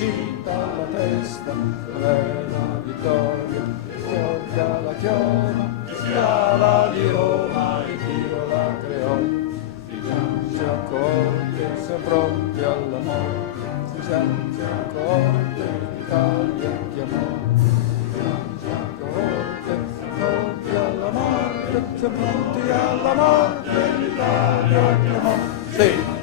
gita alla testa, la vittoria, fiorga la chioma, schiava di Roma e Dio la creò. Si accorte, si pronti alla morte, si accorte, l'Italia chiamò. Pronti alla morte, siamo pronti alla morte, l'Italia chiamò. Sì.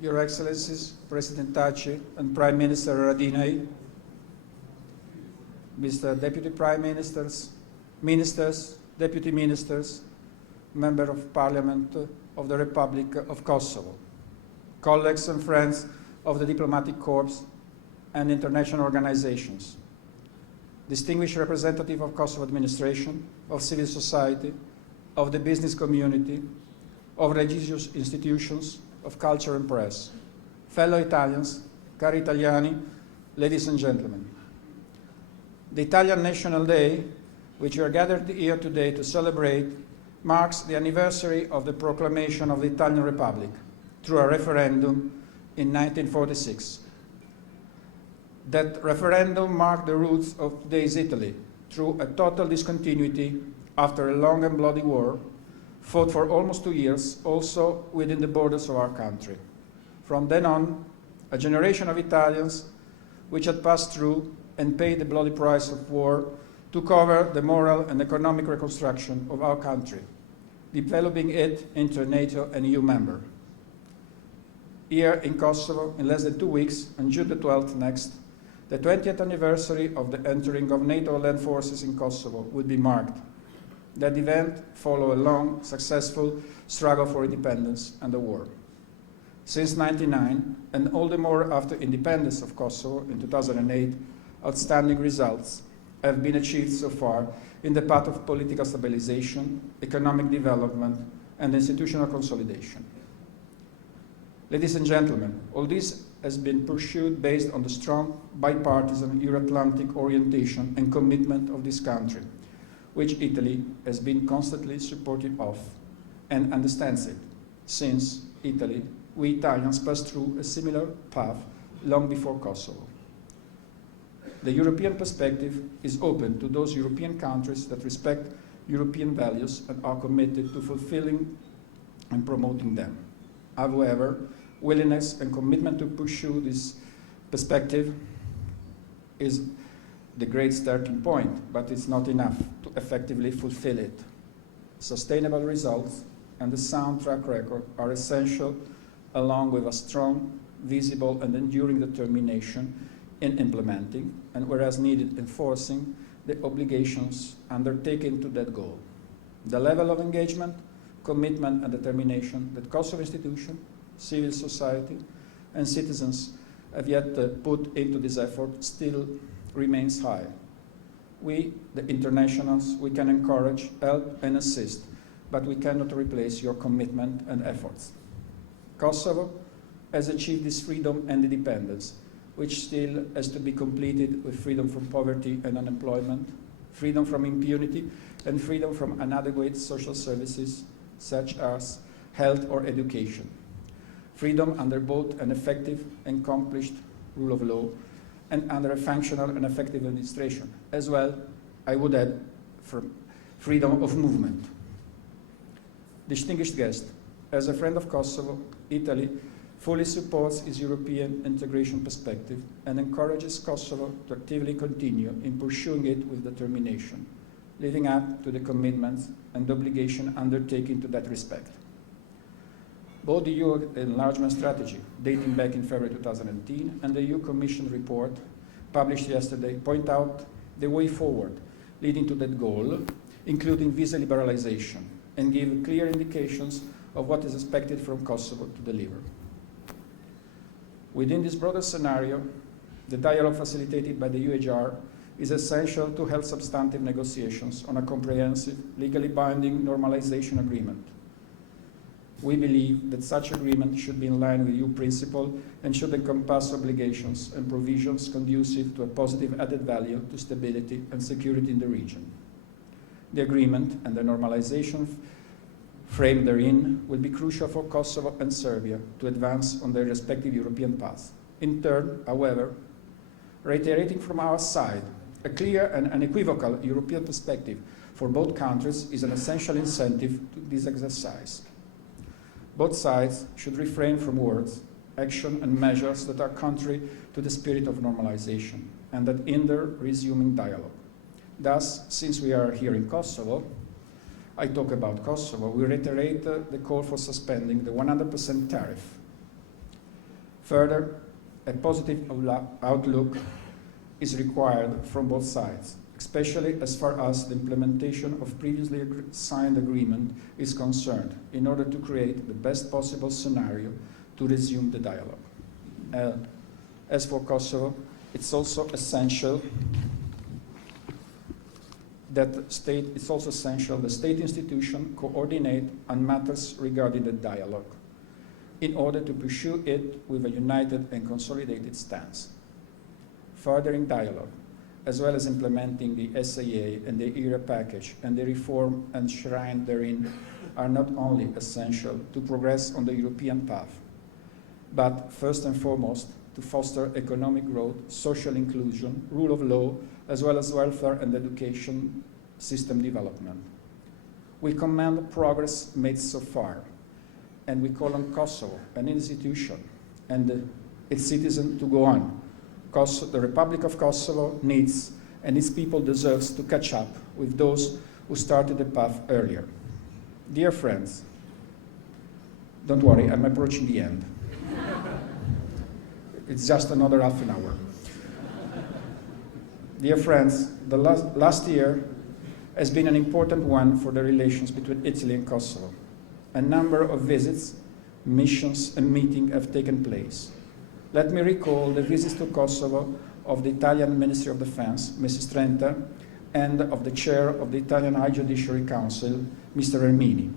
Your Excellencies, President Taci and Prime Minister Radinei, Mr. Deputy Prime Ministers, Ministers, Deputy Ministers, Member of Parliament of the Republic of Kosovo, colleagues and friends of the diplomatic corps and international organizations, distinguished representative of Kosovo administration, of civil society, of the business community, of religious institutions, of culture and press, fellow Italians, cari Italiani, ladies and gentlemen. The Italian National Day, which we are gathered here today to celebrate, marks the anniversary of the proclamation of the Italian Republic through a referendum in 1946. That referendum marked the roots of today's Italy through a total discontinuity after a long and bloody war, fought for almost 2 years, also within the borders of our country. From then on, a generation of Italians which had passed through and paid the bloody price of war to cover the moral and economic reconstruction of our country, developing it into a NATO and EU member. Here in Kosovo, in less than 2 weeks, on June the 12th next, the 20th anniversary of the entering of NATO land forces in Kosovo would be marked. That event followed a long, successful struggle for independence and the war. Since 1999, and all the more after independence of Kosovo in 2008, outstanding results have been achieved so far in the path of political stabilization, economic development, and institutional consolidation. Ladies and gentlemen, all this has been pursued based on the strong bipartisan Euro-Atlantic orientation and commitment of this country, which Italy has been constantly supportive of and understands it, since Italy, we Italians passed through a similar path long before Kosovo. The European perspective is open to those European countries that respect European values and are committed to fulfilling and promoting them. However, willingness and commitment to pursue this perspective is the great starting point, but it's not enough to effectively fulfill it. Sustainable results and a sound track record are essential, along with a strong, visible, and enduring determination in implementing, and whereas needed, enforcing the obligations undertaken to that goal. The level of engagement, commitment, and determination that Kosovo institutions, civil society, and citizens have yet put into this effort still remains high. We, the internationals, we can encourage, help, and assist, but we cannot replace your commitment and efforts. Kosovo has achieved this freedom and independence, which still has to be completed with freedom from poverty and unemployment, freedom from impunity, and freedom from inadequate social services such as health or education. Freedom under both an effective and accomplished rule of law and under a functional and effective administration. As well, I would add, freedom of movement. Distinguished guest, as a friend of Kosovo, Italy fully supports its European integration perspective and encourages Kosovo to actively continue in pursuing it with determination, living up to the commitments and obligation undertaken to that respect. Both the EU enlargement strategy, dating back in February 2018, and the EU Commission report, published yesterday, point out the way forward leading to that goal, including visa liberalization, and give clear indications of what is expected from Kosovo to deliver. Within this broader scenario, the dialogue facilitated by the UHR is essential to help substantive negotiations on a comprehensive, legally binding normalization agreement. We believe that such agreement should be in line with EU principle and should encompass obligations and provisions conducive to a positive added value to stability and security in the region. The agreement and the normalization framed therein will be crucial for Kosovo and Serbia to advance on their respective European paths. In turn, however, reiterating from our side, a clear and unequivocal European perspective for both countries is an essential incentive to this exercise. Both sides should refrain from words, action, and measures that are contrary to the spirit of normalization and that hinder resuming dialogue. Thus, since we are here in Kosovo, I talk about Kosovo, we reiterate the call for suspending the 100% tariff. Further, a positive outlook is required from both sides, especially as far as the implementation of previously signed agreement is concerned, in order to create the best possible scenario to resume the dialogue. As for Kosovo, it's also essential the state institution coordinate on matters regarding the dialogue in order to pursue it with a united and consolidated stance. Furthering dialogue, as well as implementing the SAA and the ERA package and the reform enshrined therein, are not only essential to progress on the European path, but first and foremost to foster economic growth, social inclusion, rule of law, as well as welfare and education system development. We commend progress made so far, and we call on Kosovo, an institution, and its citizens to go on. The Republic of Kosovo needs, and its people deserves, to catch up with those who started the path earlier. Dear friends, don't worry, I'm approaching the end. It's just another half an hour. Dear friends, the last year has been an important one for the relations between Italy and Kosovo. A number of visits, missions, and meetings have taken place. Let me recall the visits to Kosovo of the Italian Ministry of Defense, Mrs. Trenta, and of the chair of the Italian High Judiciary Council, Mr. Ermini.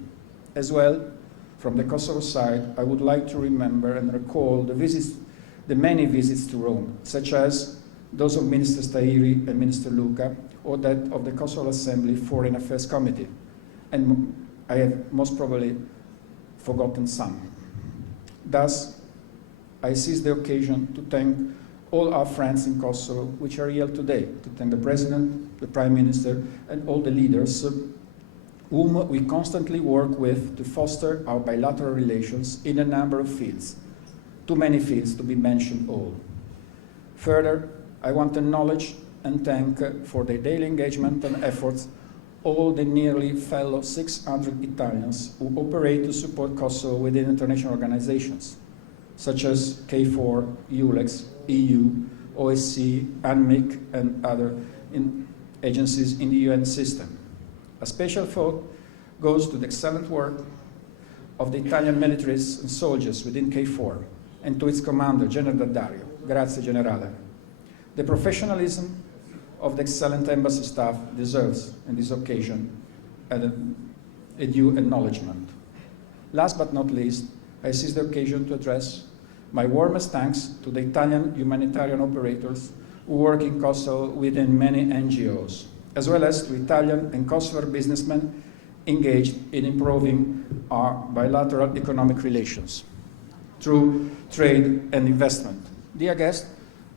As well, from the Kosovo side, I would like to remember and recall the many visits to Rome, such as those of Minister Stahiri and Minister Luca, or that of the Kosovo Assembly Foreign Affairs Committee. And I have most probably forgotten some. Thus, I seize the occasion to thank all our friends in Kosovo, which are here today, to thank the President, the Prime Minister, and all the leaders whom we constantly work with to foster our bilateral relations in a number of fields. Too many fields to be mentioned all. Further, I want to acknowledge and thank for their daily engagement and efforts all the nearly fellow 600 Italians who operate to support Kosovo within international organizations, such as KFOR, ULEX, EU, OSCE, ANMIC, and other agencies in the UN system. A special thought goes to the excellent work of the Italian militaries and soldiers within KFOR and to its commander, General Daddario. Grazie, Generale. The professionalism of the excellent embassy staff deserves, on this occasion, a due acknowledgement. Last but not least, I seize the occasion to address my warmest thanks to the Italian humanitarian operators who work in Kosovo within many NGOs, as well as to Italian and Kosovar businessmen engaged in improving our bilateral economic relations through trade and investment. Dear guests,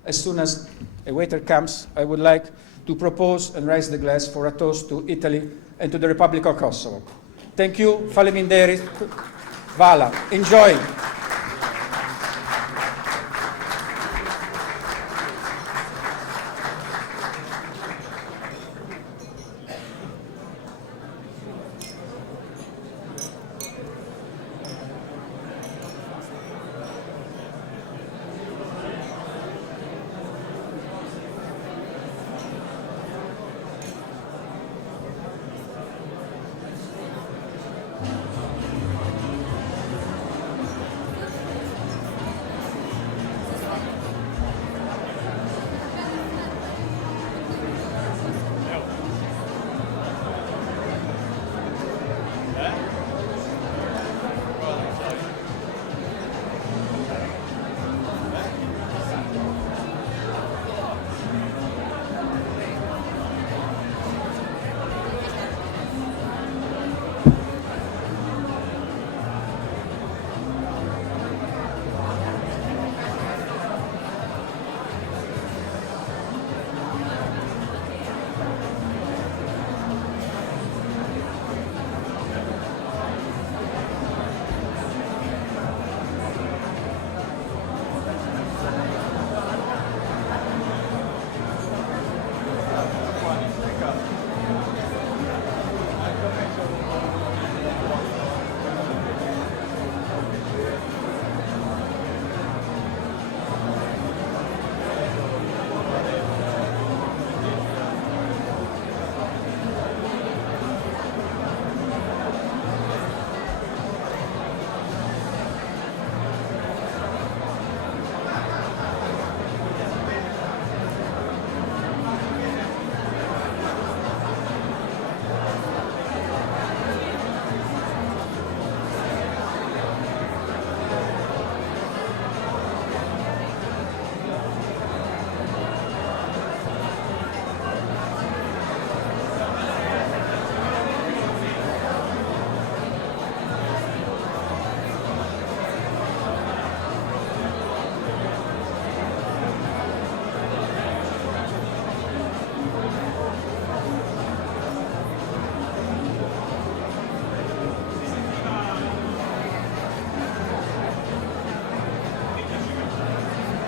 as soon as a waiter comes, I would like to propose and raise the glass for a toast to Italy and to the Republic of Kosovo. Thank you, faleminderit. Vala, enjoy.